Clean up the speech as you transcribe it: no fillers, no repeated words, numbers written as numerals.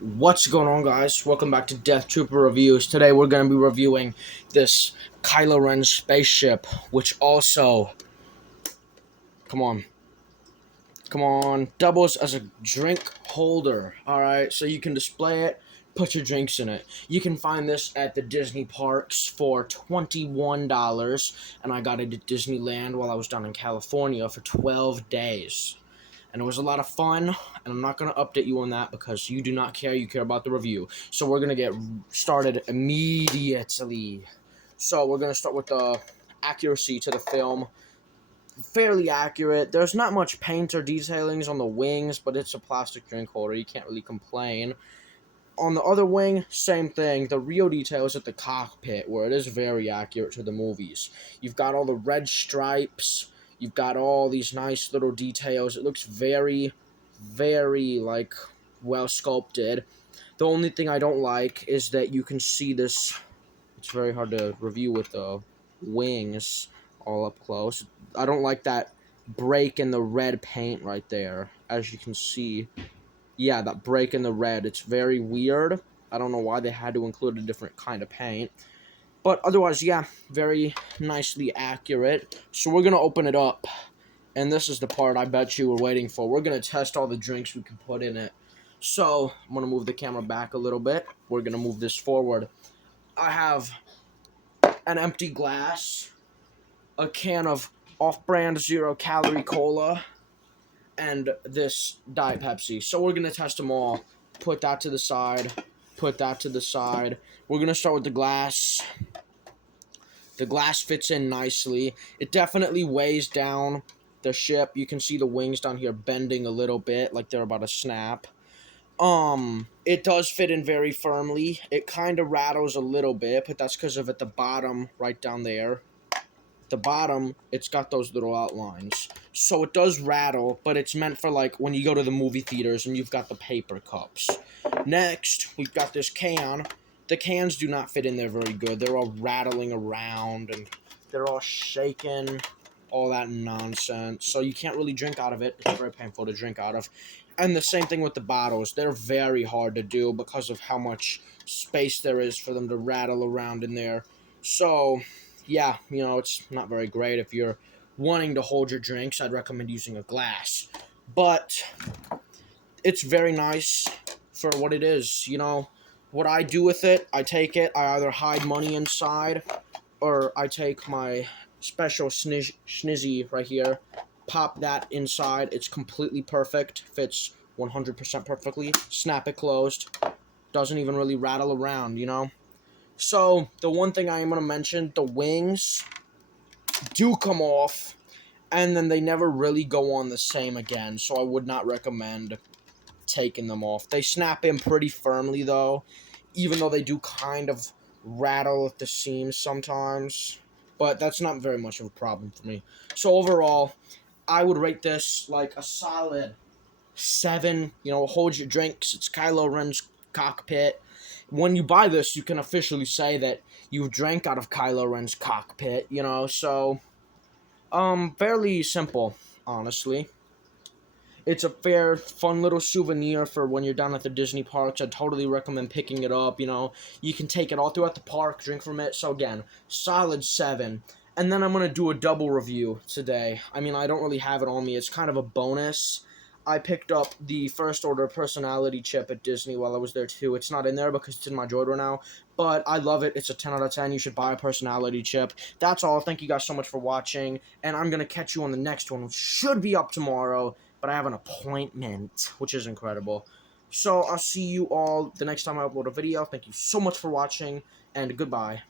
What's going on, guys? Welcome back to Death Trooper Reviews. Today we're going to be reviewing this Kylo Ren spaceship, which also, come on, doubles as a drink holder. Alright, so you can display it, put your drinks in it. You can find this at the Disney parks for $21, and I got it at Disneyland while I was down in California for 12 days. And it was a lot of fun, and I'm not going to update you on that because you do not care, you care about the review. So we're going to get started immediately. So we're going to start with the accuracy to the film. Fairly accurate. There's not much paint or detailings on the wings, but it's a plastic drink holder, you can't really complain. On the other wing, same thing. The real detail is at the cockpit, where it is very accurate to the movies. You've got all the red stripes. You've got all these nice little details. It looks very, very, well sculpted. The only thing I don't like is that you can see this. It's very hard to review with the wings all up close. I don't like that break in the red paint right there, as you can see. Yeah, that break in the red. It's very weird. I don't know why they had to include a different kind of paint. But otherwise, yeah, very nicely accurate. So we're going to open it up. And this is the part I bet you were waiting for. We're going to test all the drinks we can put in it. So I'm going to move the camera back a little bit. We're going to move this forward. I have an empty glass, a can of off-brand zero-calorie cola, and this Diet Pepsi. So we're going to test them all. Put that to the side. Put that to the side. We're going to start with the glass. The glass fits in nicely. It definitely weighs down the ship. You can see the wings down here bending a little bit, like they're about to snap. It does fit in very firmly. It kind of rattles a little bit, but that's because of at the bottom, right down there. The bottom, it's got those little outlines. So it does rattle, but it's meant for like when you go to the movie theaters and you've got the paper cups. Next, we've got this can. The cans do not fit in there very good. They're all rattling around and they're all shaking, all that nonsense. So you can't really drink out of it. It's very painful to drink out of. And the same thing with the bottles. They're very hard to do because of how much space there is for them to rattle around in there. So yeah, it's not very great. If you're wanting to hold your drinks, I'd recommend using a glass. But it's very nice for what it is, What I do with it, I take it, I either hide money inside, or I take my special schnizzy right here, pop that inside. It's completely perfect, fits 100% perfectly, snap it closed, doesn't even really rattle around, So, the one thing I am going to mention, the wings do come off, and then they never really go on the same again, so I would not recommend taking them off. They snap in pretty firmly, though, even though they do kind of rattle at the seams sometimes, but that's not very much of a problem for me. So, overall, I would rate this like a solid 7. Hold your drinks. It's Kylo Ren's cockpit. When you buy this, you can officially say that you drank out of Kylo Ren's cockpit, so, fairly simple, honestly. It's a fair, fun little souvenir for when you're down at the Disney parks. I'd totally recommend picking it up, You can take it all throughout the park, drink from it. So again, solid 7. And then I'm going to do a double review today. I mean, I don't really have it on me. It's kind of a bonus. I picked up the First Order personality chip at Disney while I was there too. It's not in there because it's in my drawer now, but I love it. It's a 10 out of 10. You should buy a personality chip. That's all. Thank you guys so much for watching, and I'm going to catch you on the next one, which should be up tomorrow, but I have an appointment, which is incredible. So I'll see you all the next time I upload a video. Thank you so much for watching, and goodbye.